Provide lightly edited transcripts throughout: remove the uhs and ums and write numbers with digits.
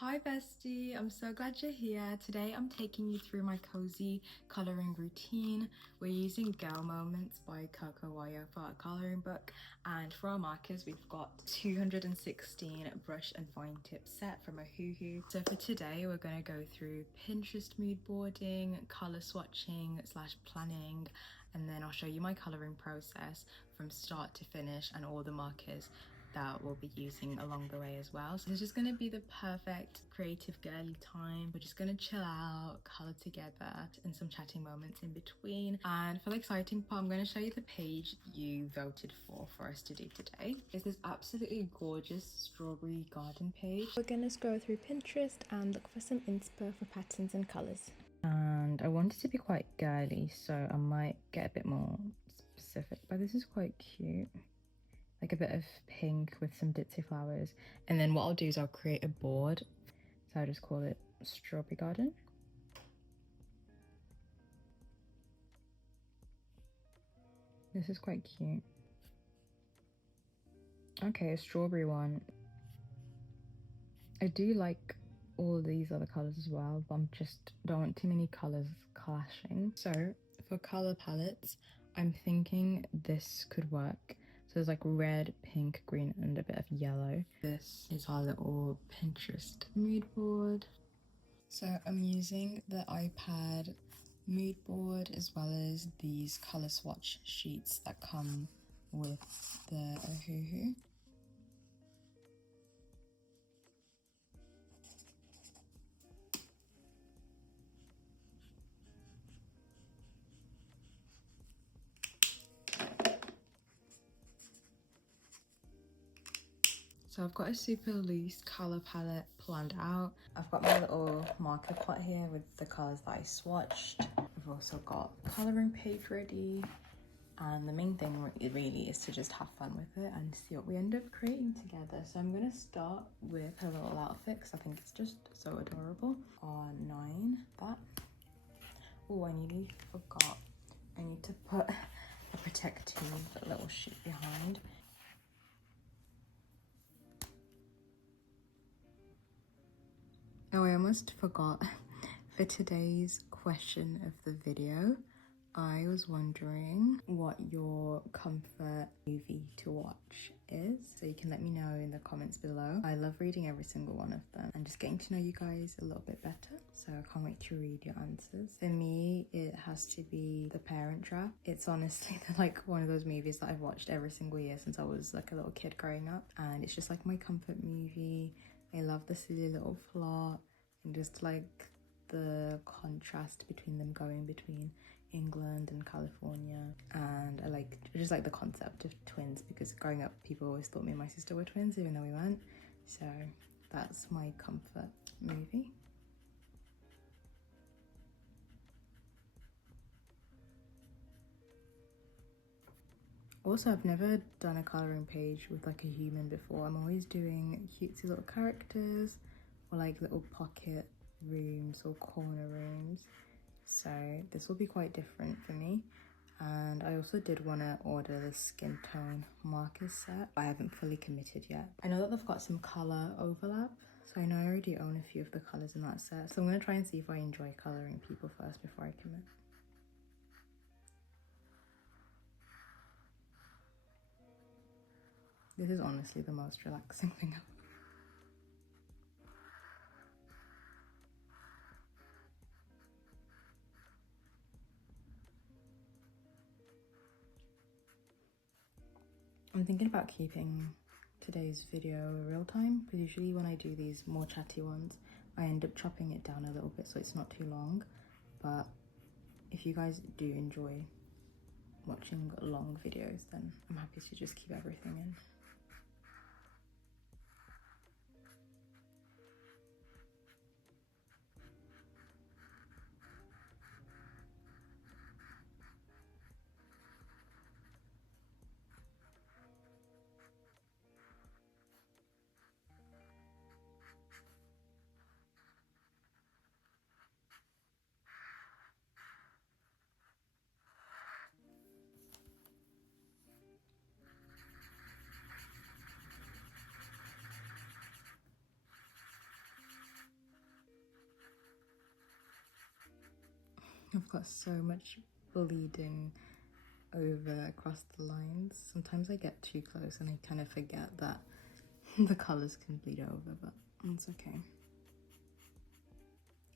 Hi bestie, I'm so glad you're here. Today I'm taking you through my cozy colouring routine. We're using Girl Moments by Coco Wyo for our colouring book, and for our markers we've got 216 brush and fine tip set from Ohuhu. So for today we're going to go through Pinterest mood boarding, colour swatching / planning, and then I'll show you my colouring process from start to finish and all the markers that we'll be using along the way as well. So it's just going to be the perfect creative girly time. We're just going to chill out, colour together, and some chatting moments in between. And for the exciting part, I'm going to show you the page you voted for us to do today. It's this absolutely gorgeous strawberry garden page. We're going to scroll through Pinterest and look for some inspo for patterns and colours. And I want it to be quite girly, so I might get a bit more specific, but this is quite cute. Like a bit of pink with some ditzy flowers. And then what I'll do is I'll create a board. So I'll just call it Strawberry Garden. This is quite cute. Okay, a strawberry one. I do like all these other colours as well, but I'm just don't want too many colours clashing. So for colour palettes, I'm thinking this could work. So there's like red, pink, green, and a bit of yellow. This is our little Pinterest mood board. So I'm using the iPad mood board as well as these colour swatch sheets that come with the Ohuhu. So I've got a super loose colour palette planned out. I've got my little marker pot here with the colours that I swatched. I've also got colouring page ready. And the main thing really is to just have fun with it and see what we end up creating together. So I'm going to start with her little outfit because I think it's just so adorable. On 9, that. Oh, I nearly forgot. I need to put a protective little sheet behind. Oh, I almost forgot. For today's question of the video, I was wondering what your comfort movie to watch is. So you can let me know in the comments below. I love reading every single one of them and just getting to know you guys a little bit better. So I can't wait to read your answers. For me, it has to be The Parent Trap. It's honestly like one of those movies that I've watched every single year since I was like a little kid growing up. And it's just like my comfort movie. I love the silly little plot and just like the contrast between them going between England and California. And I just like the concept of twins because growing up people always thought me and my sister were twins even though we weren't. So that's my comfort movie. Also, I've never done a colouring page with like a human before. I'm always doing cutesy little characters or like little pocket rooms or corner rooms. So this will be quite different for me. And I also did want to order the skin tone marker set. I haven't fully committed yet. I know that they've got some colour overlap. So I know I already own a few of the colours in that set. So I'm going to try and see if I enjoy colouring people first before I commit. This is honestly the most relaxing thing ever. I'm thinking about keeping today's video real time because usually when I do these more chatty ones, I end up chopping it down a little bit so it's not too long. But if you guys do enjoy watching long videos, then I'm happy to just keep everything in. I've got so much bleeding over across the lines. Sometimes I get too close and I kind of forget that the colours can bleed over, but it's okay.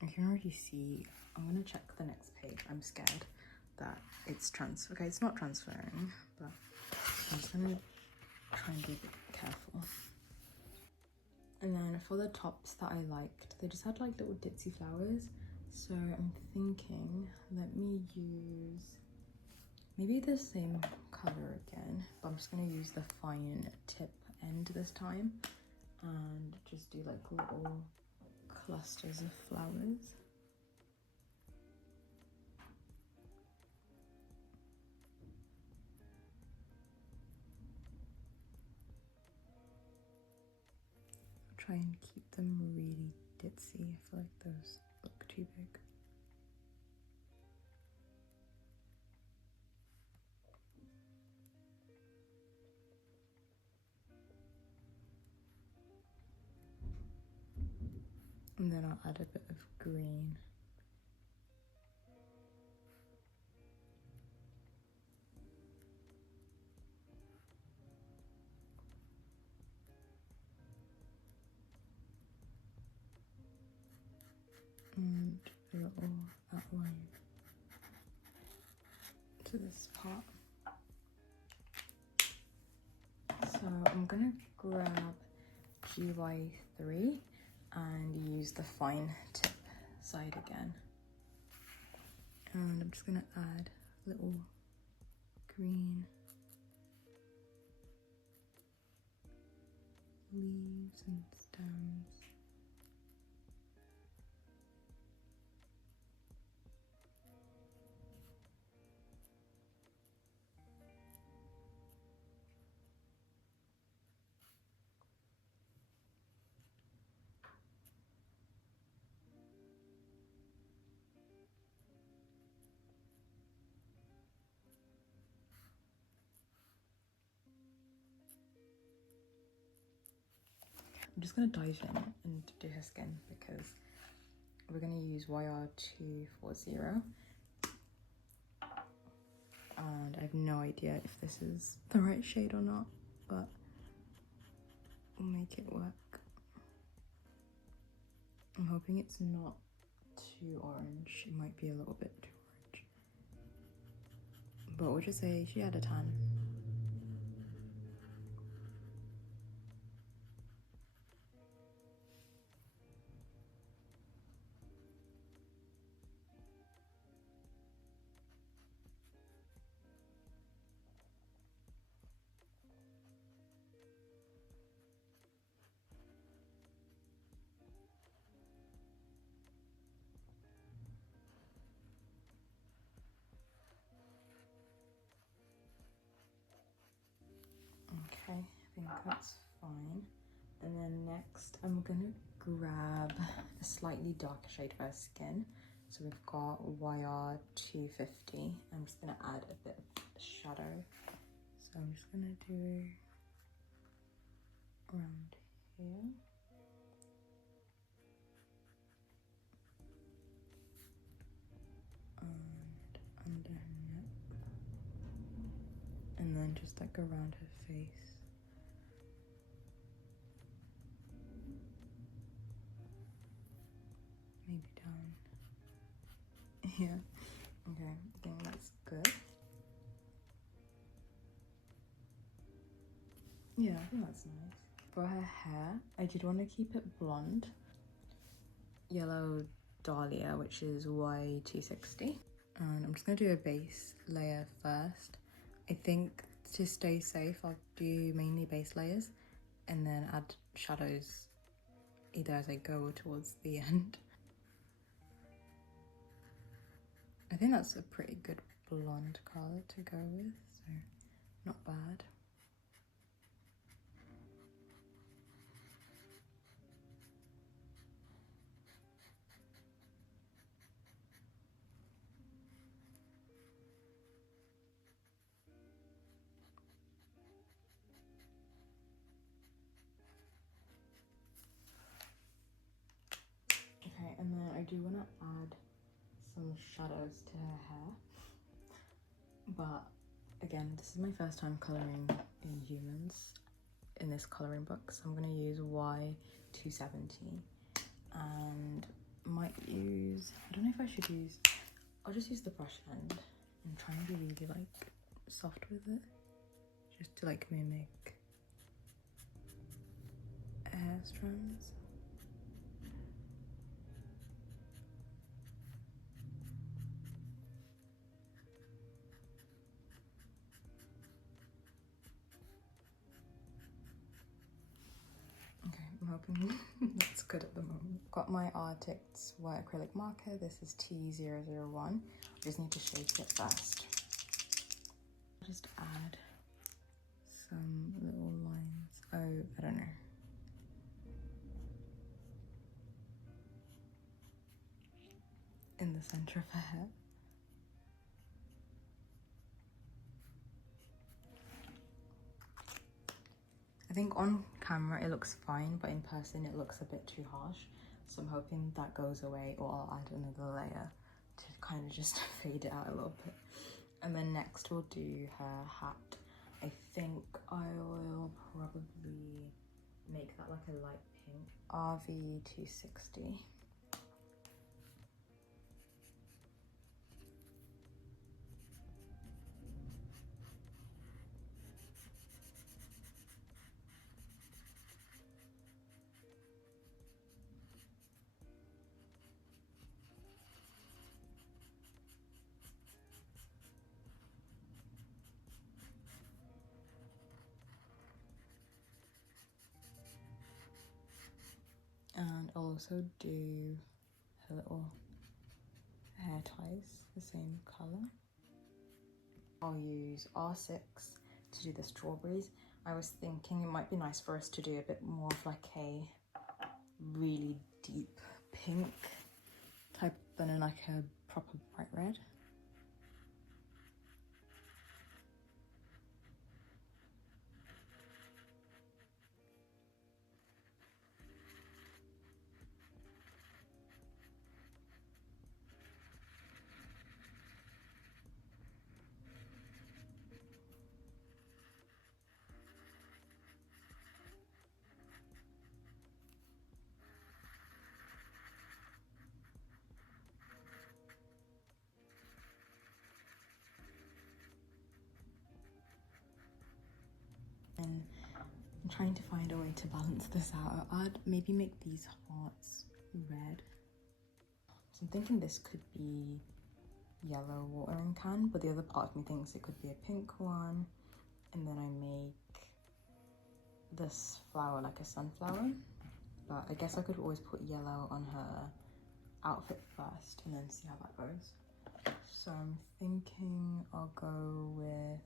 I can already see. I'm gonna check the next page. I'm scared that it's okay, it's not transferring, but I'm just gonna try and be a bit careful. And then for the tops that I liked, they just had like little ditzy flowers. So I'm thinking, let me use maybe the same color again, but I'm just gonna use the fine tip end this time and just do like little clusters of flowers. Try and keep them really ditzy. I feel like those look too big. And then I'll add a bit of green. And a little outline to this part. So I'm gonna grab GY3 and use the fine tip side again. And I'm just gonna add little green leaves and stems. I'm just gonna dive in and do her skin because we're gonna use YR240. And I have no idea if this is the right shade or not, but we'll make it work. I'm hoping it's not too orange. It might be a little bit too orange. But we'll just say she had a tan. Okay, I think that's fine. And then next I'm gonna grab a slightly darker shade for her skin. So we've got YR250. I'm just gonna add a bit of shadow. So I'm just gonna do around here. And under her neck. And then just like around her face. Maybe down here. Okay, I think that's good. Yeah, I think that's nice. For her hair, I did want to keep it blonde. Yellow Dahlia, which is Y260. And I'm just going to do a base layer first. I think to stay safe, I'll do mainly base layers and then add shadows either as I go or towards the end. I think that's a pretty good blonde colour to go with, so not bad. Okay, and then I do want to add some shadows to her hair. But again, this is my first time colouring in humans in this colouring book, so I'm going to use Y270 and might use, I don't know if I should use, I'll just use the brush end and try and be really like soft with it, just to like mimic hair strands. Okay, I'm hoping that's good at the moment. Got my Arctic's white acrylic marker. This is T001. I just need to shape it first. I'll just add some little lines. Oh, I don't know. In the center of her hair. I think on camera it looks fine, but in person it looks a bit too harsh. So I'm hoping that goes away, or I'll add another layer to kind of just fade it out a little bit. And then next we'll do her hat. I think I will probably make that like a light pink. RV260. And I'll also do her little hair ties, the same colour. I'll use R6 to do the strawberries. I was thinking it might be nice for us to do a bit more of like a really deep pink type than like a proper bright red. And I'm trying to find a way to balance this out. I'd maybe make these hearts red. So I'm thinking this could be yellow watering can, but the other part of me thinks it could be a pink one. And then I make this flower like a sunflower. But I guess I could always put yellow on her outfit first and then see how that goes. So I'm thinking I'll go with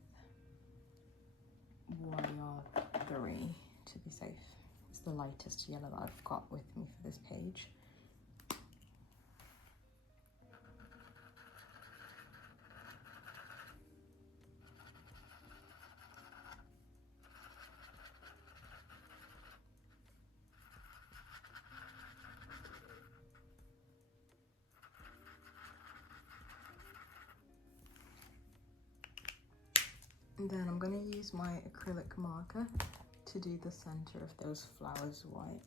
YR3 to be safe. It's the lightest yellow that I've got with me for this page. And then I'm going to use my acrylic marker to do the center of those flowers white.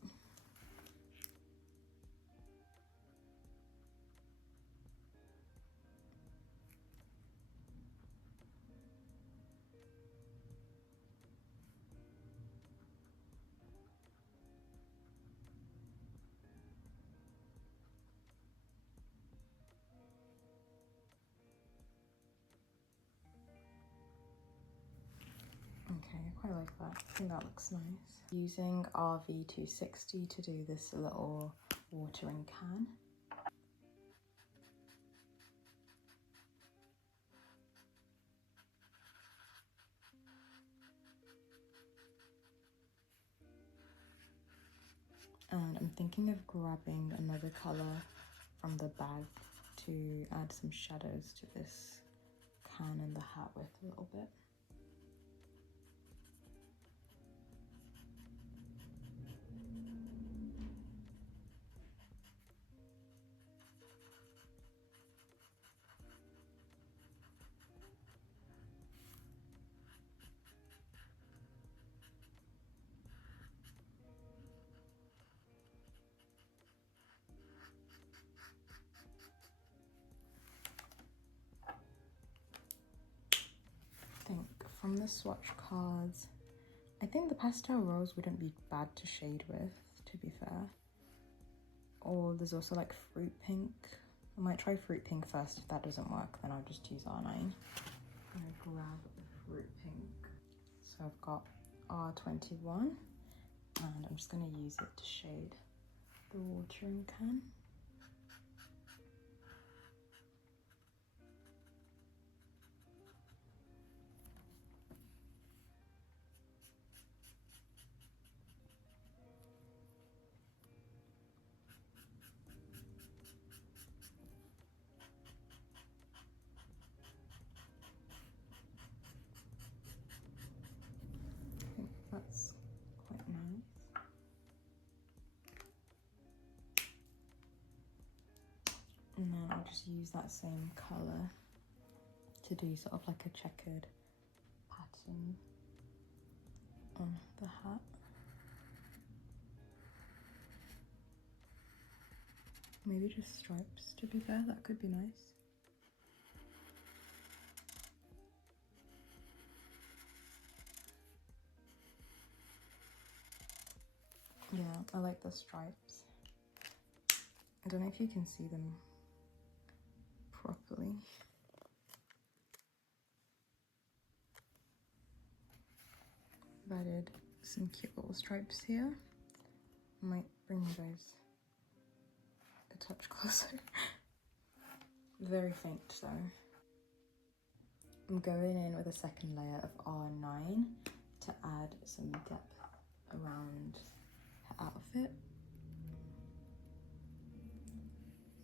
Okay, I quite like that. I think that looks nice. Using RV260 to do this little watering can. And I'm thinking of grabbing another colour from the bag to add some shadows to this can and the hat with a little bit. from the swatch cards, I think the pastel rose wouldn't be bad to shade with, to be fair. Or there's also like fruit pink. I might try fruit pink first. If that doesn't work, then I'll just use R9. I'm gonna grab the fruit pink. So I've got R21 and I'm just gonna use it to shade the watering can. I think that's quite nice. And then I'll just use that same colour to do sort of like a checkered pattern on the hat. Maybe just stripes, to be fair, that could be nice. Yeah, I like the stripes. I don't know if you can see them properly. I've added some cute little stripes here. I might bring you guys a touch closer. Very faint though. I'm going in with a second layer of R9 to add some depth around her outfit.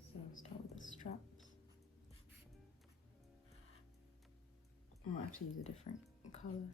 So I'll start with the straps. I might have to use a different colour.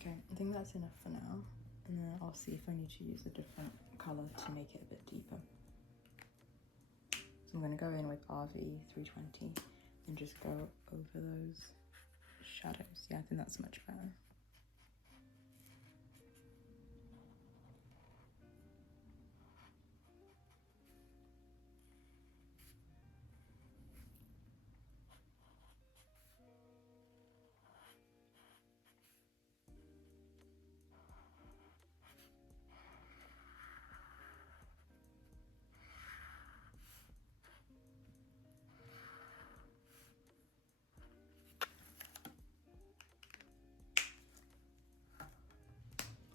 Okay, I think that's enough for now, and then I'll see if I need to use a different colour to make it a bit deeper. So I'm going to go in with RV 320 and just go over those shadows. Yeah, I think that's much better.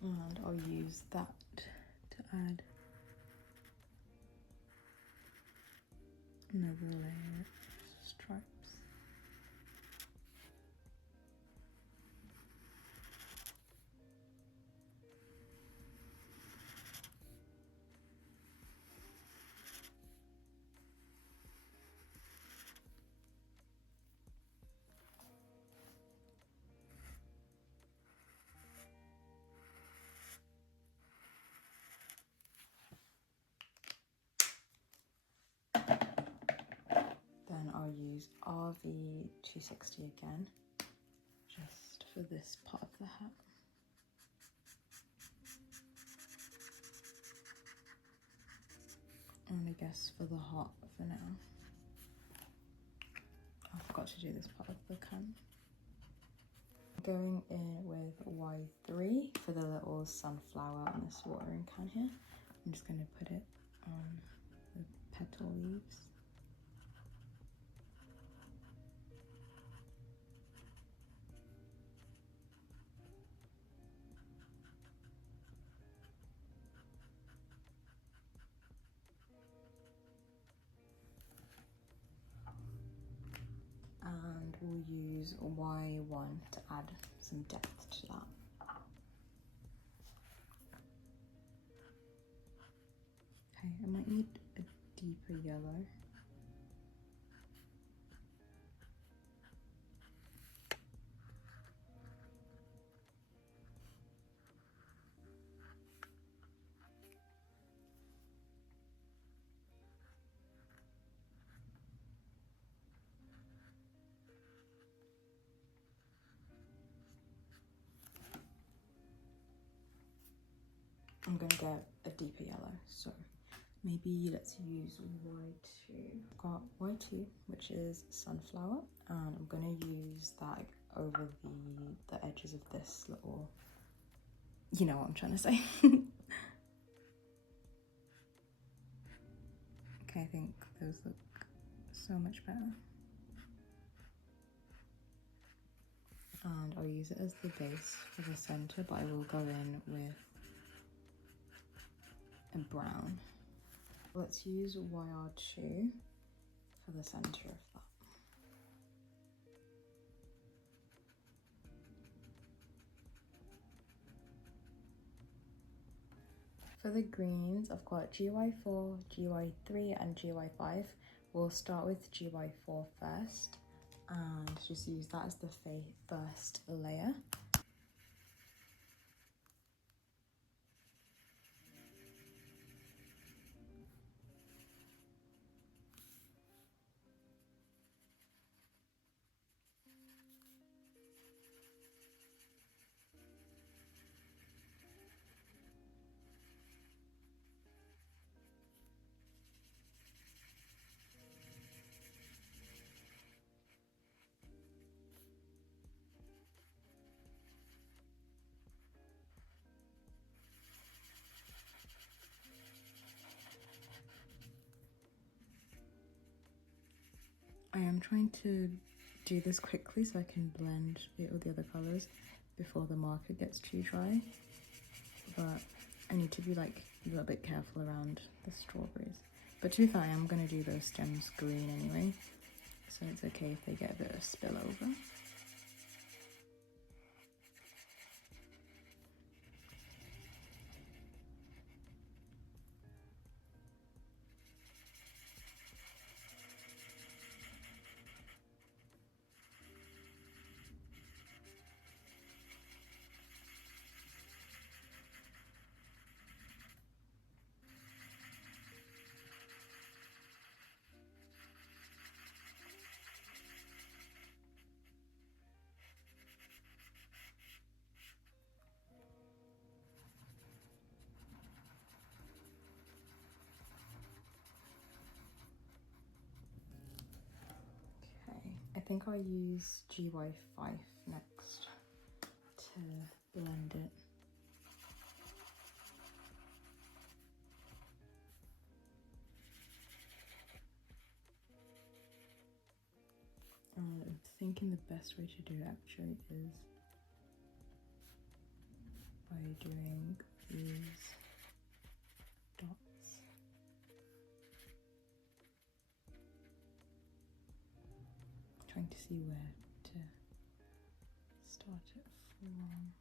And I'll use that to add another layer of stripes. Then I'll use RV 260 again, just for this part of the hat. And I guess for the heart for now. I forgot to do this part of the can. Going in with Y3 for the little sunflower on this watering can here. I'm just going to put it on the petal leaves. And we'll use Y1 to add some depth to that. Okay, I might need a deeper yellow. I'm gonna get a deeper yellow, so maybe let's use Y2. I've got Y2, which is sunflower, and I'm gonna use that over the edges of this little, you know what I'm trying to say. Okay, I think those look so much better. And I'll use it as the base for the center, but I will go in with a brown. Let's use YR2 for the center of that. For the greens, I've got GY4, GY3 and GY5. We'll start with GY4 first and just use that as the first layer. I am trying to do this quickly so I can blend it with the other colours before the marker gets too dry, but I need to be like a little bit careful around the strawberries. But to be fair, I am going to do those stems green anyway, so it's okay if they get a bit of spillover. I think I'll use GY5 next to blend it. And I'm thinking the best way to do it actually is by doing these dots. Trying to see where to start it from.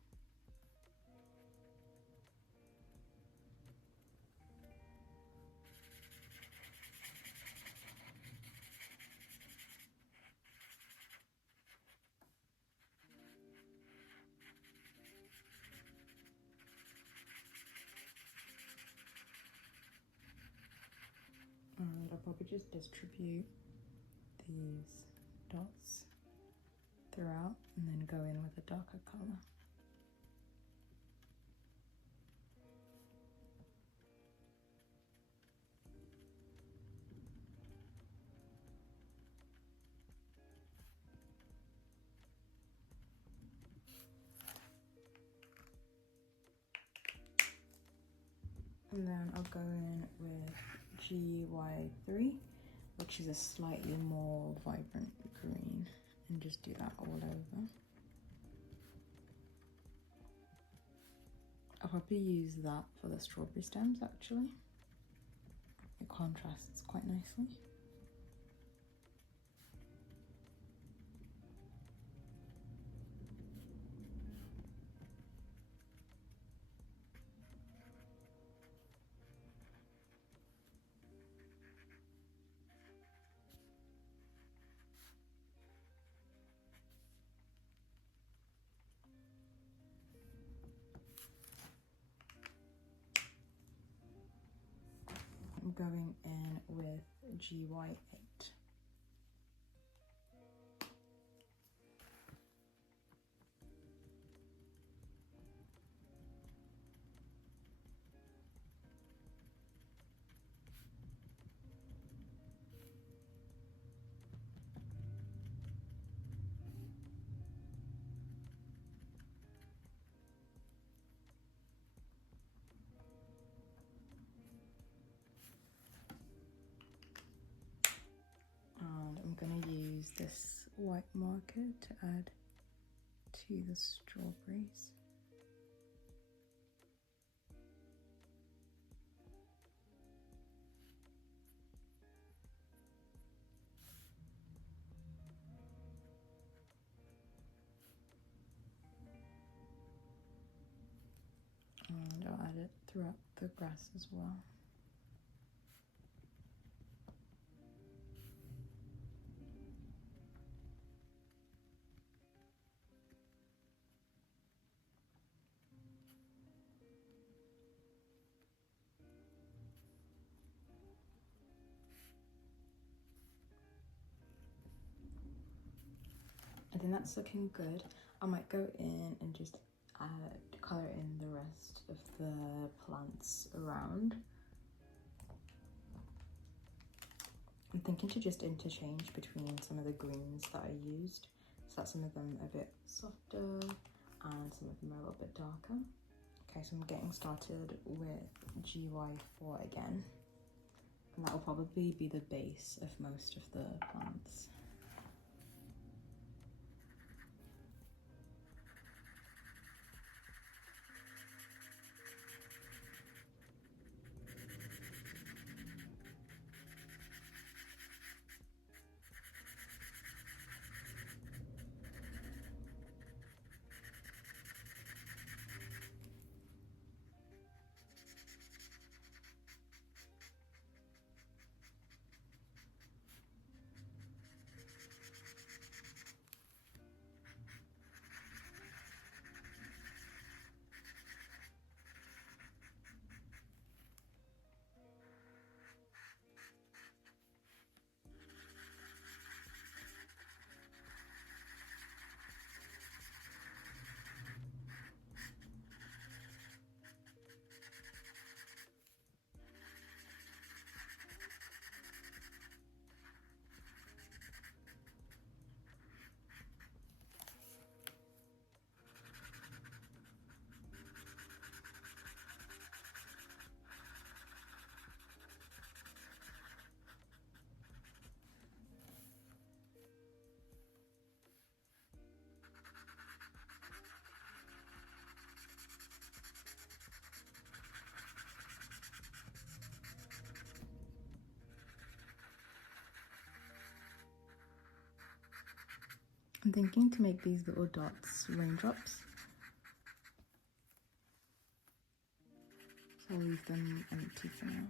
And I'll probably just distribute these dots throughout and then go in with a darker colour. And then I'll go in with GY3, which is a slightly more vibrant green, and just do that all over. I'll probably use that for the strawberry stems actually. It contrasts quite nicely. I'm going in with GY8. white marker to add to the strawberries. And I'll add it throughout the grass as well. I think that's looking good. I might go in and just colour in the rest of the plants around. I'm thinking to just interchange between some of the greens that I used, so that some of them are a bit softer and some of them are a little bit darker. Okay, so I'm getting started with GY4 again, and that will probably be the base of most of the plants. I'm thinking to make these little dots raindrops, so I'll leave them empty for now.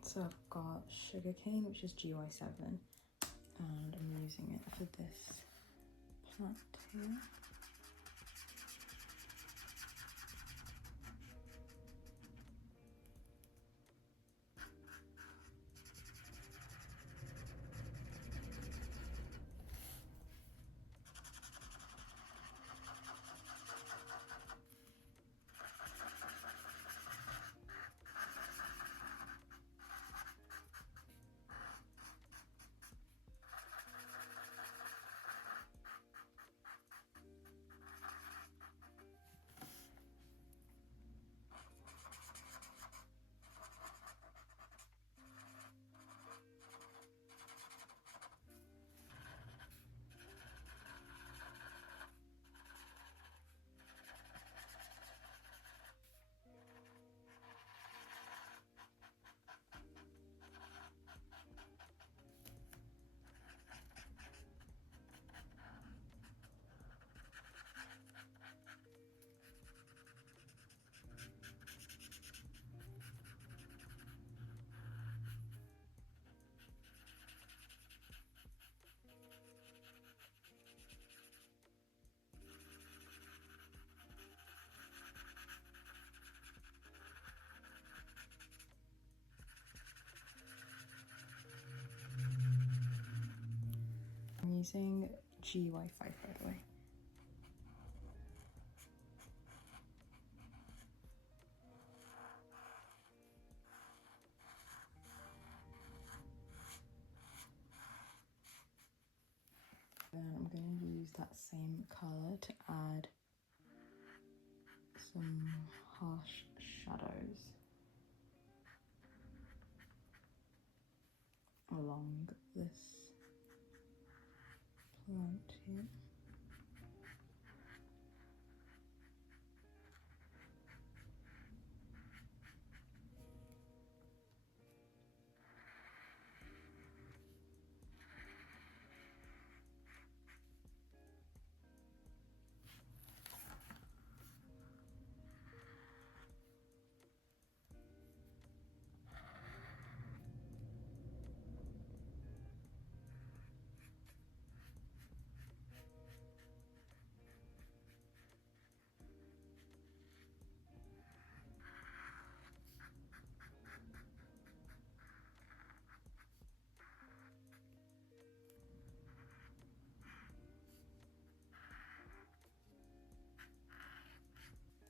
So I've got sugarcane, which is GY7, and I'm using it for this plant here. I'm using GY5 by the way. that same colour to add some harsh shadows along this plant here.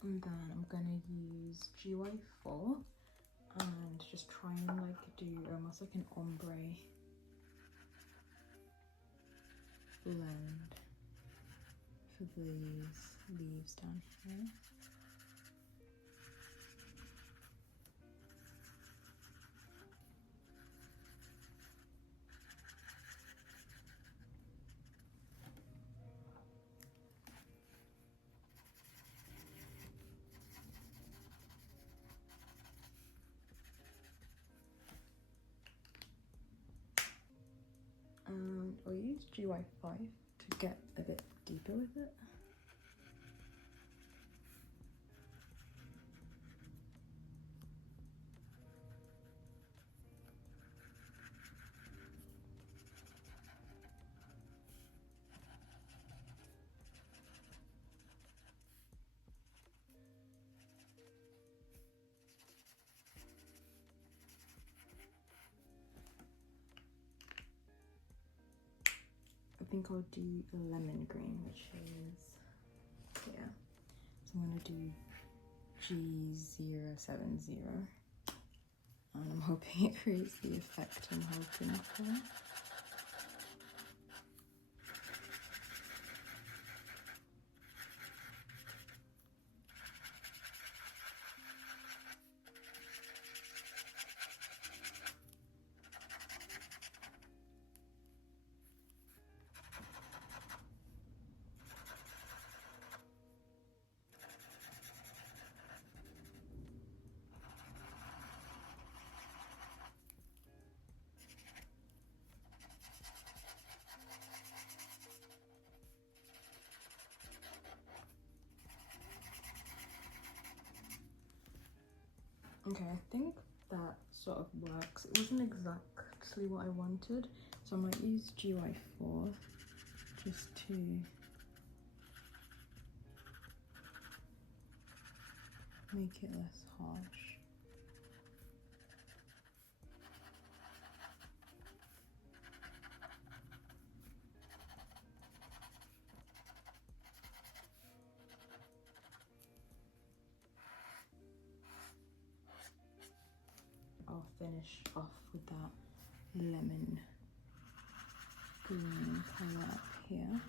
And then I'm gonna use GY4 and just try and like do almost like an ombre blend for these leaves down here. I'll use GY5 to get a bit deeper with it. I think I'll do lemon green, which is here. So I'm gonna do G070, and I'm hoping it creates the effect I'm hoping for. Okay, I think that sort of works. It wasn't exactly what I wanted, so I might use GY4 just to make it less harsh. I'll finish off with that lemon green colour up here.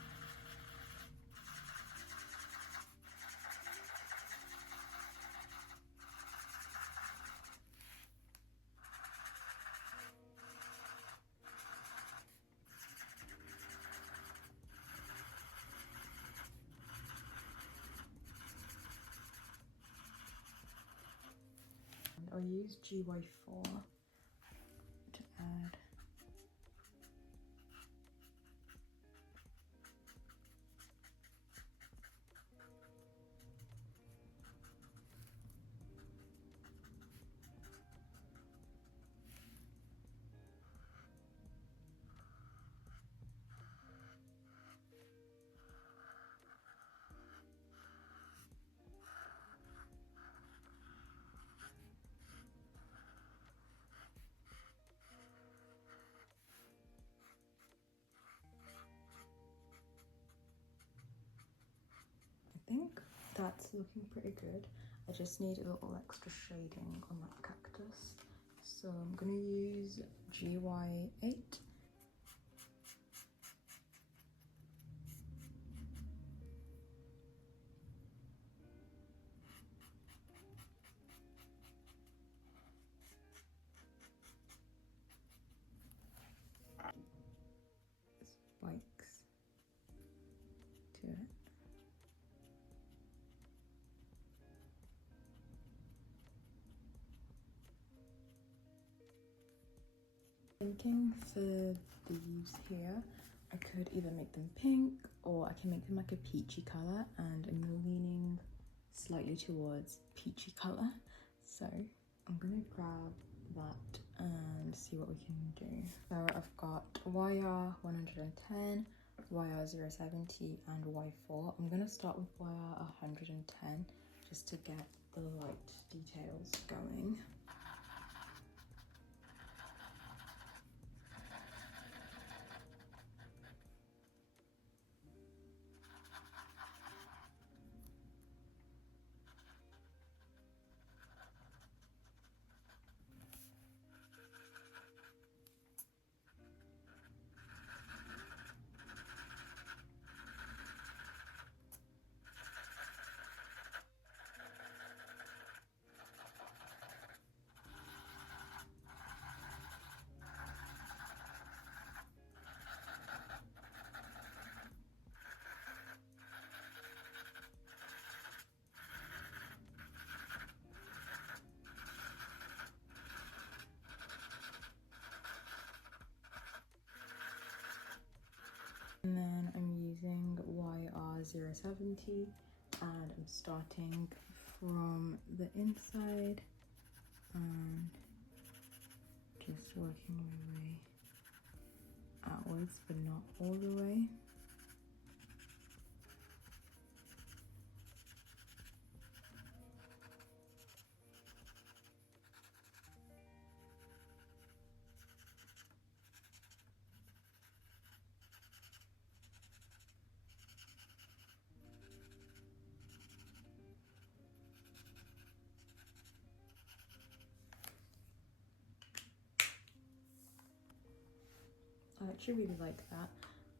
And I'll use GY4 to add I think that's looking pretty good. I just need a little extra shading on that cactus. So I'm going to use GY8. Thinking for these here, I could either make them pink or I can make them like a peachy colour, and I'm leaning slightly towards peachy colour. So I'm gonna grab that and see what we can do. So I've got wire 110, wire 070 and Y4. I'm gonna start with wire 110 just to get the light details going. And then I'm using YR070 and I'm starting from the inside and just working my way outwards, but not all the way. I actually really like that.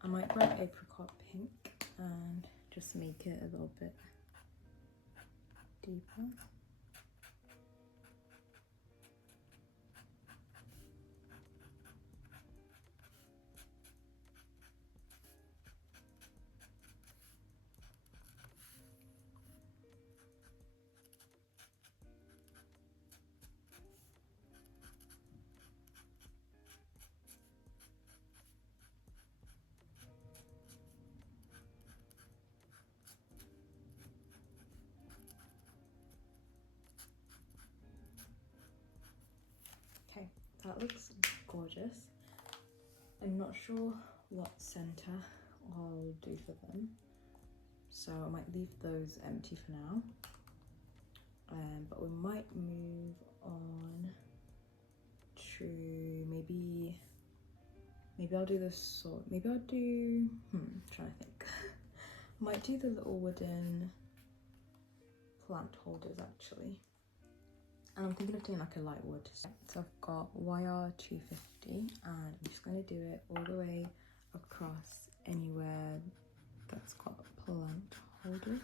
I might grab apricot pink and just make it a little bit deeper. Okay, that looks gorgeous. I'm not sure what center I'll do for them, so I might leave those empty for now. But we might move on to maybe I'll do this sort. Maybe I'll do. Trying to think. Might do the little wooden plant holders actually. And I'm thinking of doing like a light wood. So I've got wire 250 and I'm just going to do it all the way across anywhere that's got plant holders.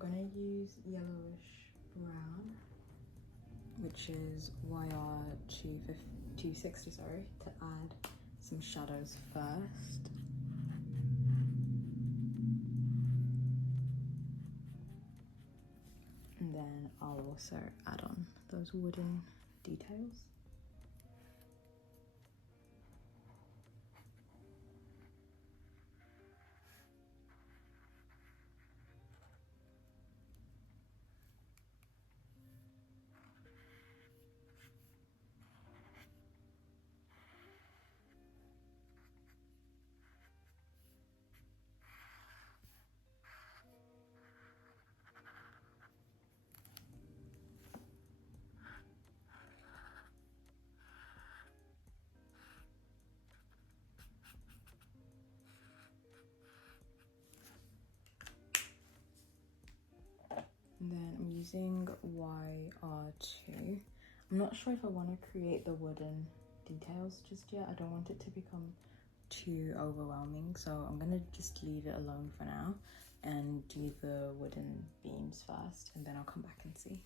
gonna use yellowish brown, which is YR260, sorry, to add some shadows first. And then I'll also add on those wooden details. And then I'm using YR2. I'm not sure if I want to create the wooden details just yet. I don't want it to become too overwhelming, so I'm going to just leave it alone for now and do the wooden beams first, and then I'll come back and see.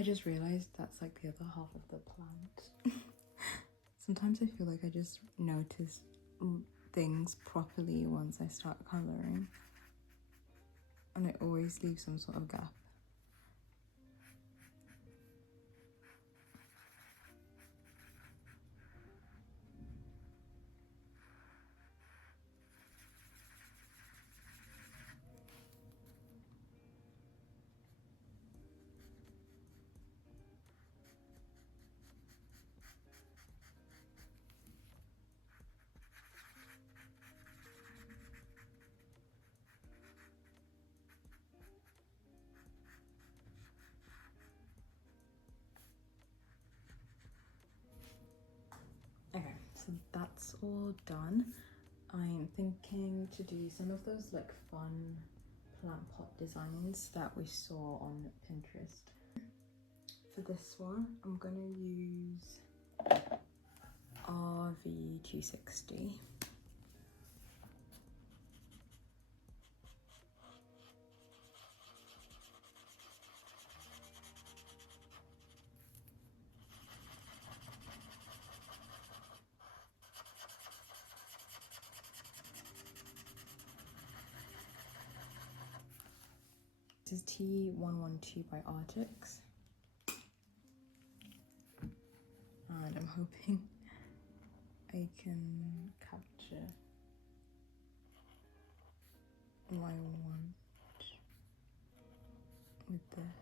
I just realized that's like the other half of the plant. Sometimes I feel like I just notice things properly once I start colouring, and I always leave some sort of gap. Okay, so that's all done. I'm thinking to do some of those like fun plant pot designs that we saw on Pinterest. For this one, I'm gonna use RV260. This is T112 by Artix. And I'm hoping I can capture what I want with this.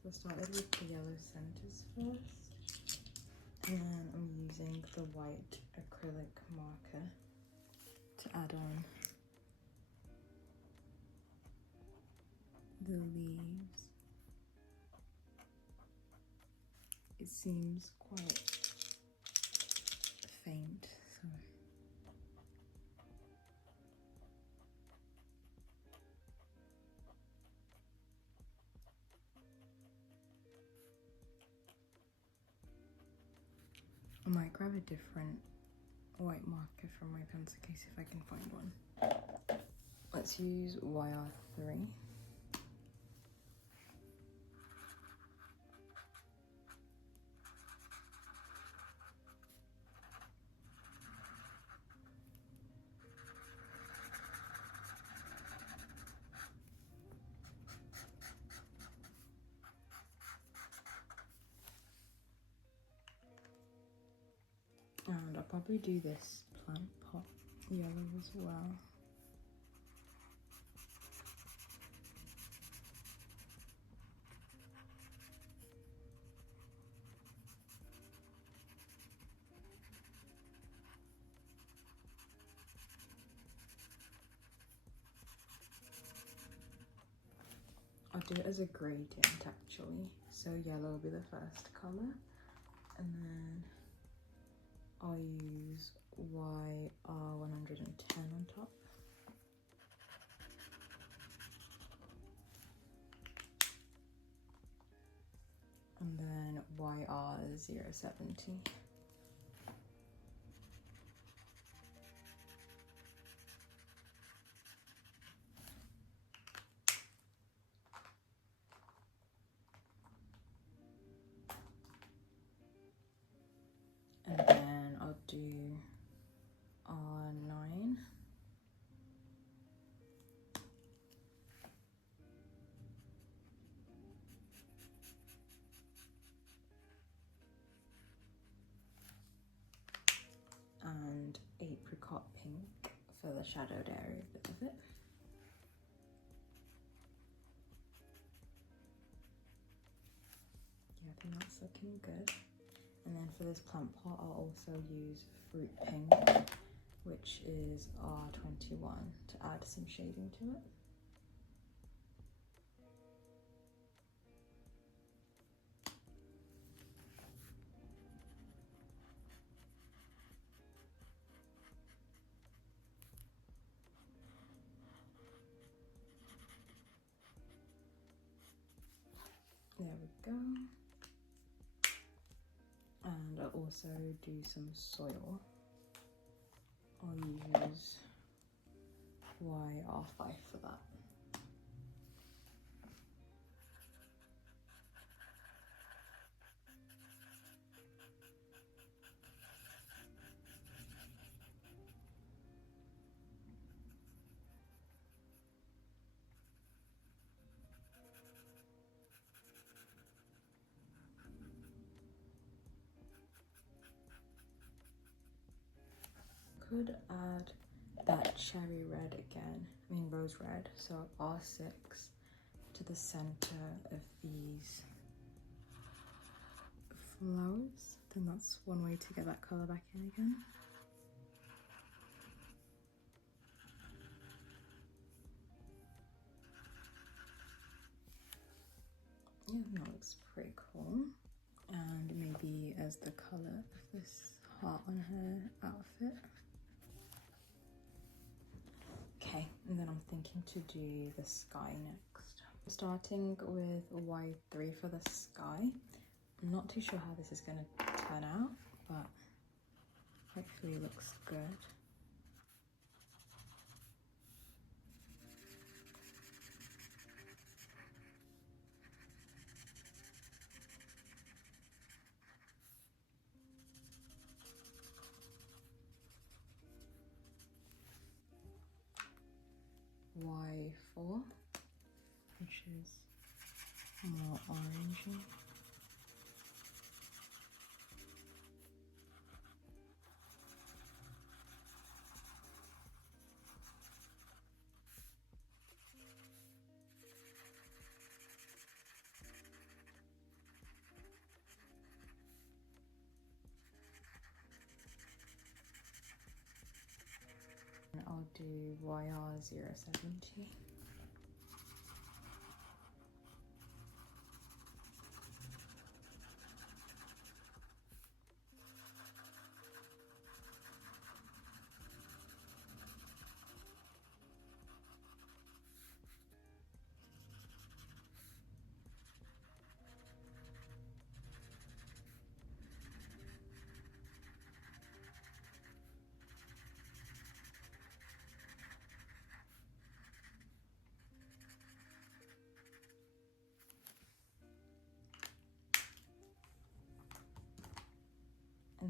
So I started with the yellow centers first, and then I'm using the white acrylic marker to add on the leaves. It seems quite faint, so grab a different white marker from my pencil case if I can find one. Let's use YR3. And I'll probably do this plant pot yellow as well. I'll do it as a gradient actually. So yellow will be the first colour, and then I'll use YR110 on top. And then YR070. And then I'll do R9. And apricot pink for the shadowed area bit of it. Yeah, I think that's looking good. And then for this plant pot, I'll also use fruit pink, which is R21, to add some shading to it. There we go. And I'll also do some soil. I'll use YR5 for that. Could add that cherry red again, rose red, so R6 to the center of these flowers. I think that's one way to get that colour back in again. Yeah, that looks pretty cool. And maybe as the colour of this heart on her outfit. Okay, and then I'm thinking to do the sky next. I'm starting with Y3 for the sky. I'm not too sure how this is going to turn out, but hopefully it looks good. Y4, which is more orangey. And I'll do YR070.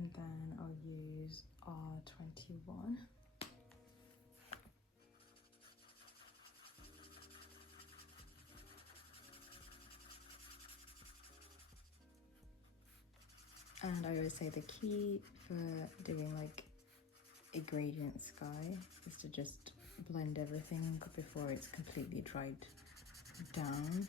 and then I'll use R21. And I always say the key for doing like a gradient sky is to just blend everything before it's completely dried down.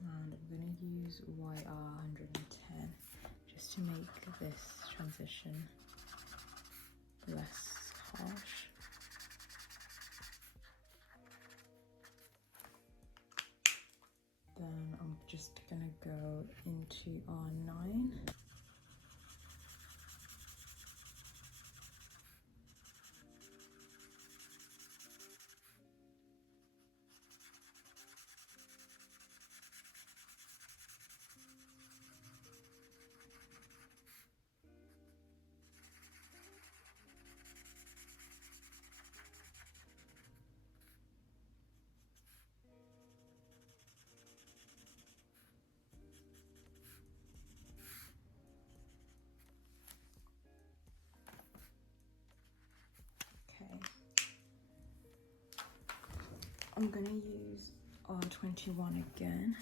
And I'm going to use YR110 just to make this transition less harsh. Then I'm just going to go into R9. I'm going to use R21 again.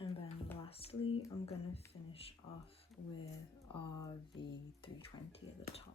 And then lastly, I'm going to finish off with RV320 at the top.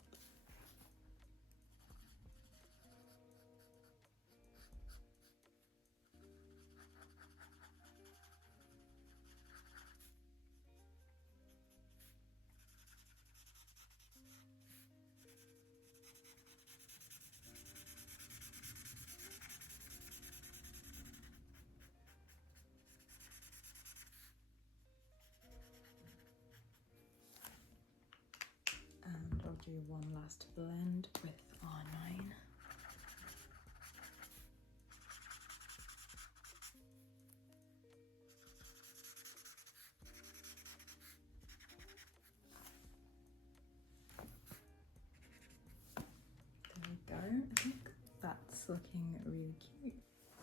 And I'll do one last blend with R9. There we go. I think that's looking really cute.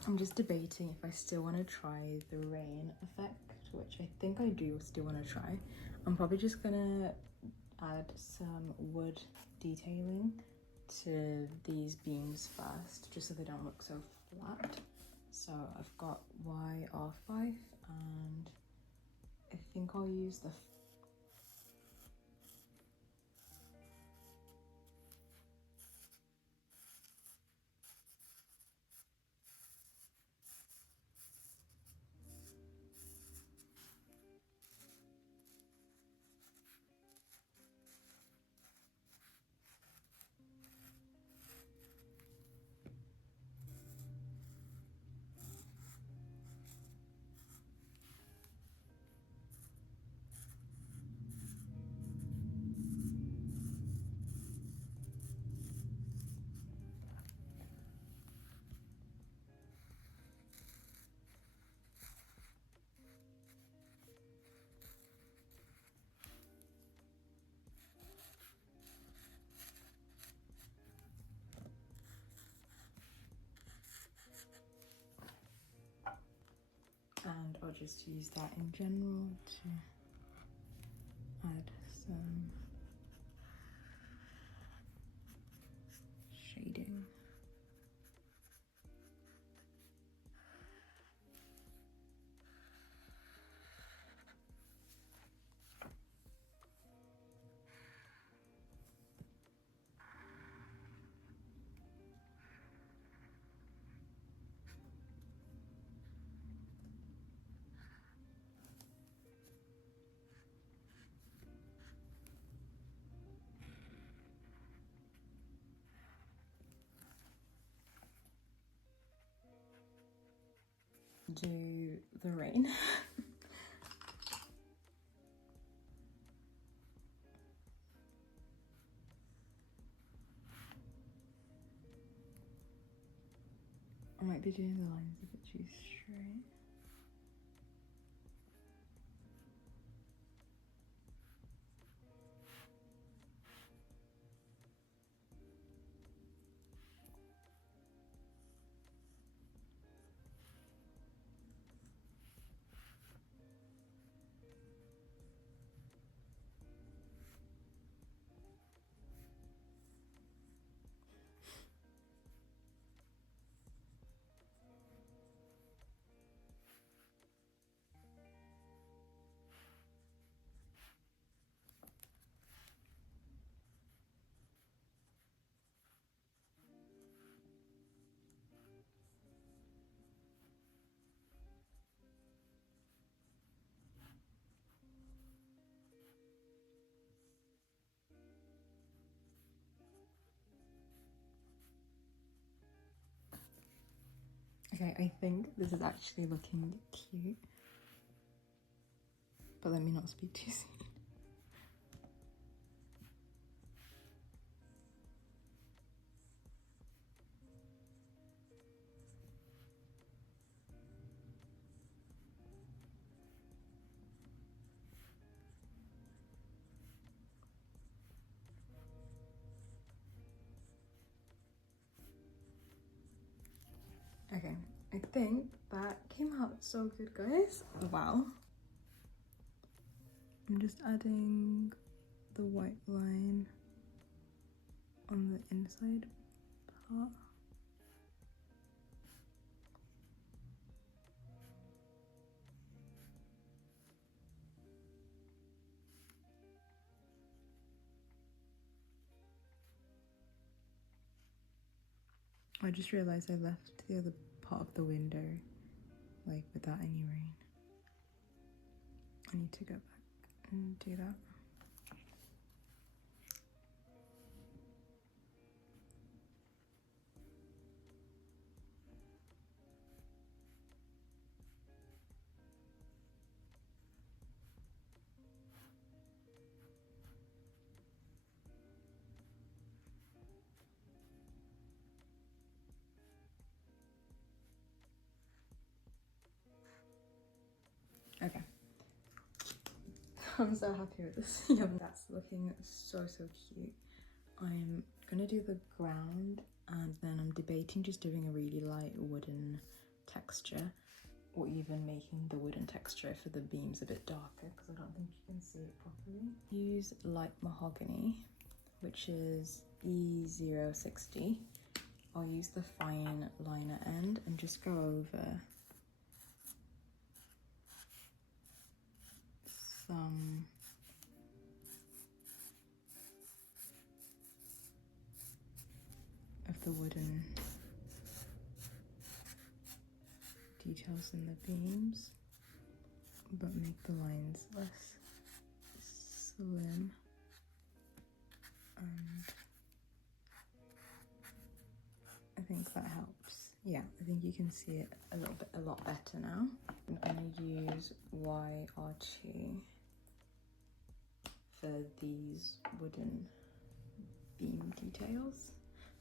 I'm just debating if I still want to try the rain effect, which I think I do still want to try. I'm probably just gonna add some wood detailing to these beams first, just so they don't look so flat. So I've got YR5 and I think I'll use the and I'll just use that in general to add some shading. Do the rain. might be doing the lines a bit too straight. Okay, I think this is actually looking cute, but let me not speak too soon. Okay, I think that came out so good, guys. Wow. I'm just adding the white line on the inside part. I just realized I left the other part of the window like without any rain. I need to go back and do that. Okay. I'm so happy with this. Yeah, that's looking so cute. I'm gonna do the ground and then I'm debating just doing a really light wooden texture or even making the wooden texture for the beams a bit darker because I don't think you can see it properly. Use light mahogany, which is E060. I'll use the fine liner end and just go over some of the wooden details in the beams, but make the lines less slim. And I think that helps. Yeah, I think you can see it a lot better now. I'm gonna use YR2 for these wooden beam details.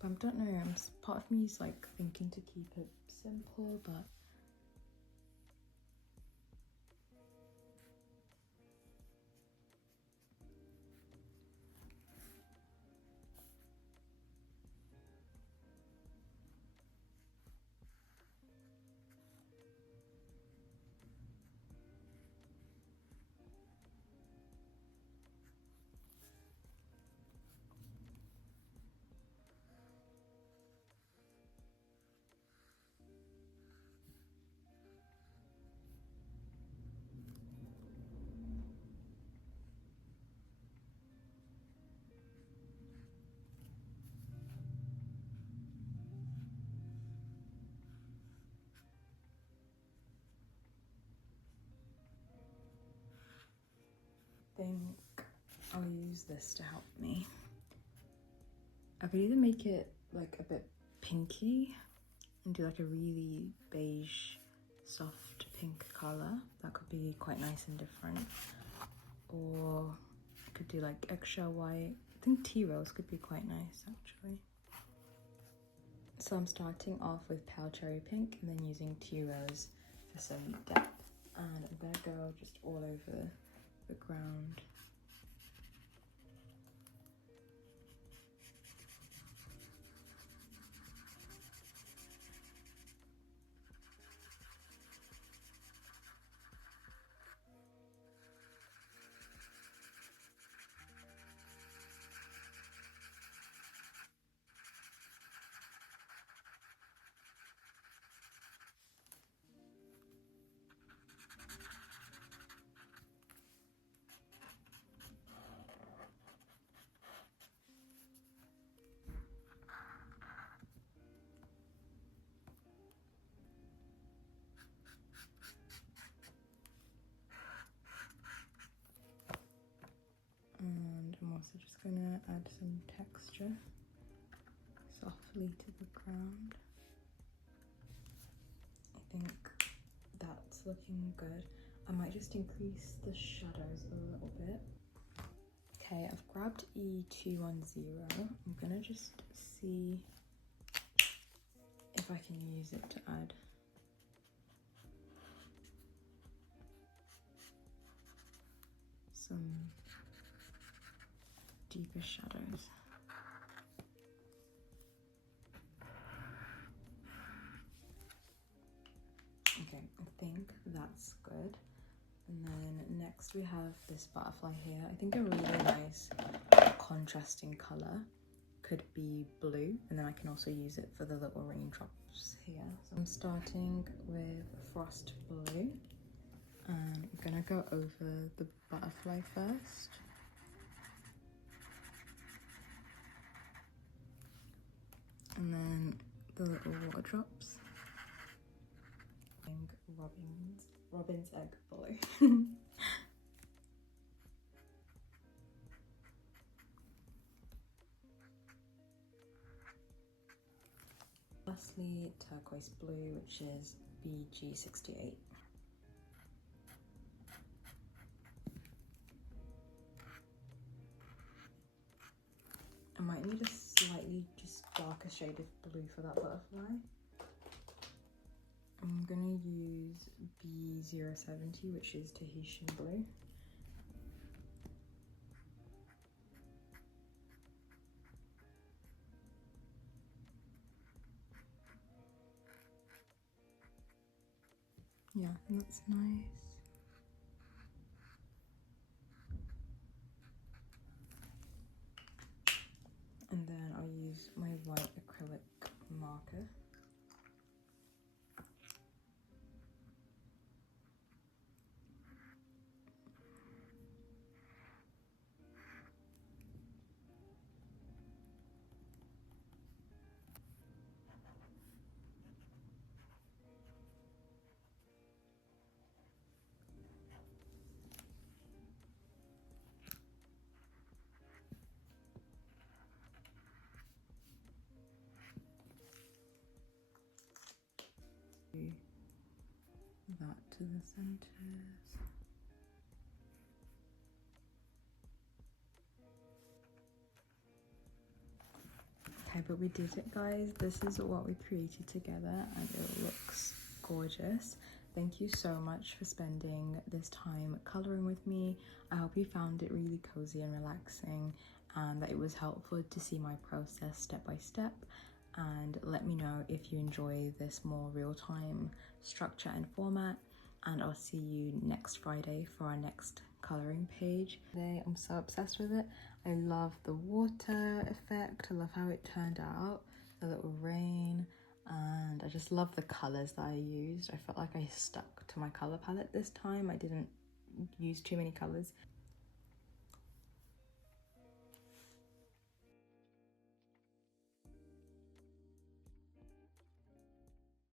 But I don't know, part of me is like thinking to keep it simple, but I think I'll use this to help me. I could either make it like a bit pinky and do like a really beige, soft pink color. That could be quite nice and different. Or I could do like extra white. I think tea rose could be quite nice actually. So I'm starting off with pale cherry pink and then using 2 rows for some depth. And I'm gonna go just all over the ground. And I'm also just gonna add some texture softly to the ground. I think that's looking good. I might just increase the shadows a little bit. Okay, I've grabbed E210. I'm gonna just see if I can use it to add some deeper shadows. Okay, I think that's good. And then next we have this butterfly here. I think a really nice contrasting color could be blue, and then I can also use it for the little raindrops here. So I'm starting with frost blue, and I'm gonna go over the butterfly first. And then the little water drops. Robin's egg blue. Lastly, turquoise blue, which is BG68. I might need a slightly just darker shade of blue for that butterfly. I'm gonna use B070, which is Tahitian blue. Yeah, that's nice. And then I'll use my white acrylic marker. That to the centers. Okay, but we did it, guys. This is what we created together and it looks gorgeous. Thank you so much for spending this time coloring with me. I hope you found it really cozy and relaxing and that it was helpful to see my process step by step. And let me know if you enjoy this more real-time structure and format, and I'll see you next Friday for our next coloring page. Today I'm so obsessed with it. I love the water effect. I love how it turned out, the little rain, and I just love the colors that I used. I felt like I stuck to my color palette this time. I didn't use too many colors.